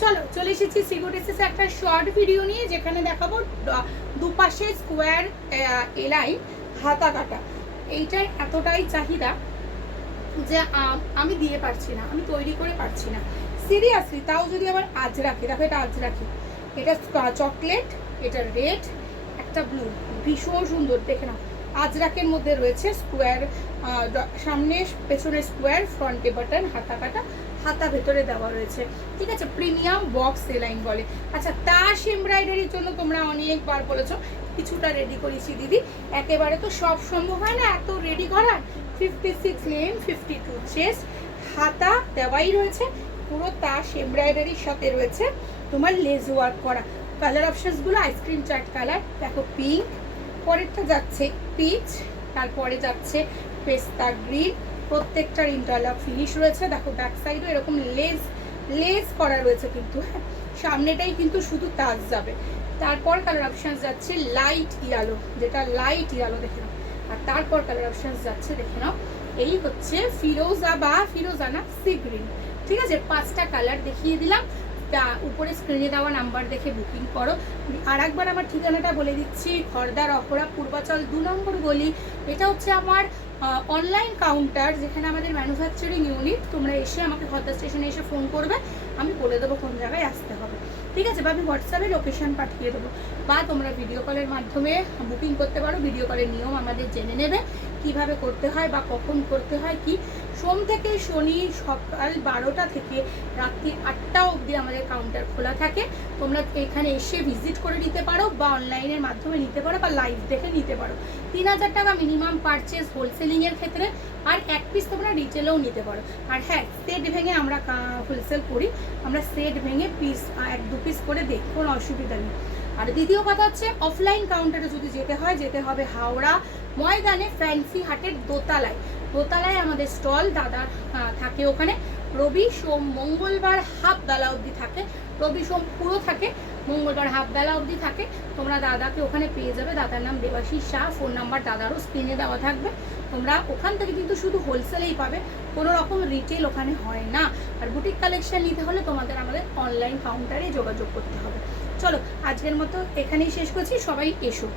চলো চলে এসেছি সিগোটেসেস একটা শর্ট ভিডিও নিয়ে, যেখানে দেখাবো দুপাশে স্কোয়ার এলাই হাতা কাটা। এইটার এতটাই চাহিদা যে আমি দিয়ে পারছি না, আমি তৈরি করে পারছি না সিরিয়াসলি। তাও যদি আবার আজ রাখি, দেখো এটা আজ রাখি, এটা চকলেট, এটা রেড, একটা ব্লু, ভীষণ সুন্দর দেখে নাও। আজরাকের মধ্যে রয়েছে স্কোয়ার, সামনে পেছনে স্কোয়ার, ফ্রন্টে বাটন, হাতা কাটা, হাতা ভেতরে দেওয়া রয়েছে, ঠিক আছে। প্রিমিয়াম বক্স এলাইন বলে। আচ্ছা, তাস এমব্রয়ডারির জন্য তোমরা অনেকবার বলেছো কিছুটা রেডি করেছি দিদি, একেবারে তো সব সম্ভব হয় না এত রেডি করার। 56 লেন, 52 চেস্ট, হাতা দেওয়াই রয়েছে, পুরো তাস এমব্রয়ডারির সাথে রয়েছে তোমার লেস ওয়ার্ক করা। কালার অপশনসগুলো আইসক্রিম চাট কালার, দেখো পিঙ্ক, পরেরটা যাচ্ছে পিচ, তারপরে যাচ্ছে পেস্তা গ্রিন, প্রত্যেকটার ইন্টারলক ফিনিশ রয়েছে। দেখো ব্যাক সাইডও এরকম লেস করা রয়েছে কিন্তু, হ্যাঁ সামনেটাই কিন্তু শুধু তাজ যাবে। তারপর কালার অপশন যাচ্ছে লাইট ইয়েলো, যেটা লাইট ইয়েলো দেখে নাও। আর তারপর কালার অপশন যাচ্ছে দেখে নাও, এই হচ্ছে ফিরোজা বা ফিরোজা না সি গ্রিন, ঠিক আছে। 5টা কালার দেখিয়ে দিলাম, তা উপরে স্ক্রিনে দেওয়া নাম্বার দেখে বুকিং করো। আর একবার আমার ঠিকানাটা বলে দিচ্ছি, খড়দার অপরা পূর্বাচল 2 নম্বর গলি। এটা হচ্ছে আমার অনলাইন কাউন্টার, যেখানে আমাদের ম্যানুফ্যাকচারিং ইউনিট। তোমরা এসে আমাকে খড়দা স্টেশনে এসে ফোন করবে, আমি বলে দেবো কোন জায়গায় আসতে হবে, ঠিক আছে। বা আমি হোয়াটসঅ্যাপে লোকেশন পাঠিয়ে দেবো, বা তোমরা ভিডিও কলের মাধ্যমে বুকিং করতে পারো। ভিডিও কলের নিয়ম আমাদের জেনে নেবে, কিভাবে করতে হয় বা কখন করতে হয় কি। সোম থেকে শনি সকাল 12টা থেকে রাত্রি 8টা অবধি আমাদের কাউন্টার খোলা থাকে। তোমরা এখানে এসে ভিজিট করে নিতে পারো, বা অনলাইনের মাধ্যমে নিতে পারো, বা লাইভ দেখে নিতে পারো। 3000 টাকা মিনিমাম পারচেস হোলসেলিংয়ের ক্ষেত্রে, আর 1 পিস তোমরা রিটেলেও নিতে পারো। আর হ্যাঁ, সেট ভেঙে আমরা হোলসেল করি, আমরা সেট ভেঙে পিস 1-2 পিস করে দিই, কোনো অসুবিধা নেই। আর দ্বিতীয় কথা হচ্ছে, অফলাইন কাউন্টারে যদি যেতে হয়, যেতে হবে হাওড়া ময়দানে ফ্যান্সি হাটের দোতলায় আমাদের স্টল। দাদার থাকে ওখানে রবি সোম মঙ্গলবার হাফ বেলা অবধি থাকে, রবি সোম পুরো থাকে, মঙ্গলবার হাফ বেলা অবধি থাকে। তোমরা দাদাকে ওখানে পেয়ে যাবে, দাদার নাম দেবাশিস শাহ, ফোন নাম্বার দাদারও স্ক্রিনে দেওয়া থাকবে। তোমরা ওখান থেকে কিন্তু শুধু হোলসেলেই পাবে, কোনো রকম রিটেল ওখানে হয় না। আর বুটিক কালেকশন নিতে হলে তোমাদের আমাদের অনলাইন কাউন্টারে যোগাযোগ করতে হবে। চলো আজকের মতো এখানেই শেষ করছি, সবাই এসো।